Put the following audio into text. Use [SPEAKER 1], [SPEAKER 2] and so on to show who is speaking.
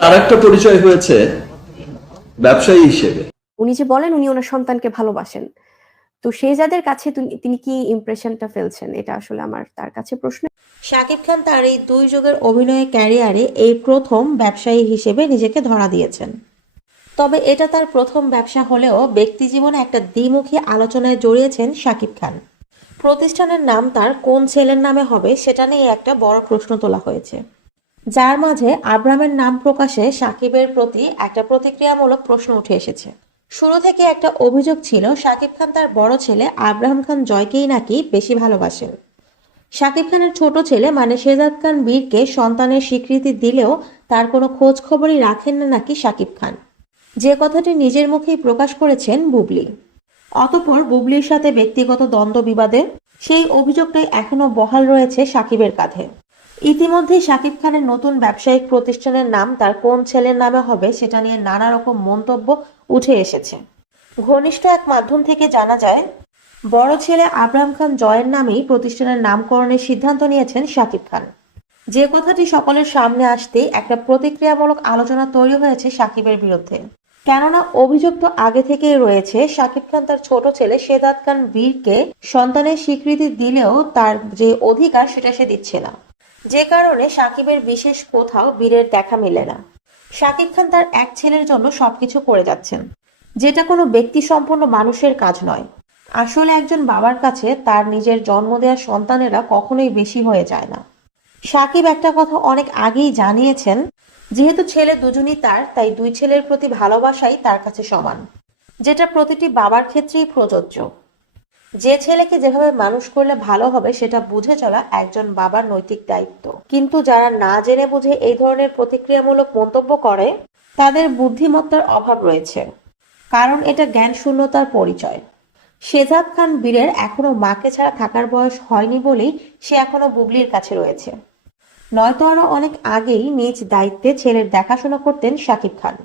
[SPEAKER 1] আর একটা পরিচয় হয়েছে ব্যবসায়ী হিসেবে।
[SPEAKER 2] উনি যে বলেন উনি ওনার সন্তানকে ভালোবাসেন। তো শেহজাদের কাছে তিনি- তিনি কি ইমপ্রেশনটা ফেলছেন? এটা আসলে আমার তার কাছে প্রশ্ন।
[SPEAKER 3] শাকিব খান তার এই দুই যুগের অভিনয় ক্যারিয়ারে এই প্রথম ব্যবসায়ী হিসেবে নিজেকে ধরা দিয়েছেন। তবে এটা তার প্রথম ব্যবসা হলেও ব্যক্তি জীবনে একটা দ্বিমুখী আলোচনায় জড়িয়েছেন শাকিব খান। প্রতিষ্ঠানের নাম তার কোন ছেলের নামে হবে সেটা নিয়ে একটা বড় প্রশ্ন তোলা হয়েছে। যার মাঝে আব্রামের নাম প্রকাশে সাকিবের প্রতি একটা প্রতিক্রিয়ামূলক প্রশ্ন উঠে এসেছে। শুরু থেকে একটা অভিযোগ ছিল শাকিব খান তার বড় ছেলে আব্রাহাম খান জয়কেই নাকি বেশি ভালোবাসেন। শাকিব খানের ছোট ছেলে মানে শেজাদ খান বীরকে সন্তানের স্বীকৃতি দিলেও তার কোনো খোঁজ খবরই রাখেন না নাকি শাকিব খান। যে কথাটি নিজের মুখেই প্রকাশ করেছেন বুবলি। অতপর বুবলির সাথে ব্যক্তিগত দ্বন্দ্ব বিবাদে সেই অভিযোগটাই এখনও বহাল রয়েছে সাকিবের কাঁধে। ইতিমধ্যে শাকিব খানের নতুন ব্যবসায়িক প্রতিষ্ঠানের নাম তার কোন ছেলের নামে হবে সেটা নিয়ে নানা রকম মন্তব্য উঠে এসেছে। ঘনিষ্ঠ এক মাধ্যম থেকে জানা যায়, বড় ছেলে আবরাম খান জয়ের নামেই প্রতিষ্ঠানের নামকরণের সিদ্ধান্ত নিয়েছেন শাকিব খান। যে কথাটি সকলের সামনে আসতেই একটা প্রতিক্রিয়ামূলক আলোচনা তৈরি হয়েছে সাকিবের বিরুদ্ধে। কেননা অভিযোগ তো আগে থেকেই রয়েছে শাকিব খান তার ছোট ছেলে শেদাত খান বীরকে সন্তানের স্বীকৃতি দিলেও তার যে অধিকার সেটা সে দিচ্ছে না। যে কারণে সাকিবের বিশেষ কোথাও বীরের দেখা মেলে না। সাকিব খান তার এক ছেলের জন্য সবকিছু করে যাচ্ছেন। যেটা কোনো ব্যক্তি সম্পন্ন মানুষের কাজ নয়। আসলে একজন বাবার কাছে তার নিজের জন্ম দেওয়া সন্তানেরা কখনোই বেশি হয়ে যায় না। সাকিব একটা কথা অনেক আগেই জানিয়েছেন, যেহেতু ছেলে দুজনই তার, তাই দুই ছেলের প্রতি ভালোবাসাই তার কাছে সমান। যেটা প্রতিটি বাবার ক্ষেত্রেই প্রযোজ্য। যে ছেলেকে যেভাবে মানুষ করলে ভালো হবে, সেটা বুঝে চলা একজন বাবার নৈতিক দায়িত্ব। কিন্তু যারা না জেনে বুঝে এই ধরনের প্রতিক্রিয়ামূলক মন্তব্য করে, তাদের বুদ্ধিমত্তার অভাব রয়েছে। কারণ এটা জ্ঞান শূন্যতার পরিচয়। শেজাদ খান বীরের এখনও মাকে ছাড়া থাকার বয়স হয়নি বলেই সে এখনও বুবলির কাছে রয়েছে। নয়তো আরও অনেক আগেই নিজ দায়িত্বে ছেলের দেখাশোনা করতেন শাকিব খান।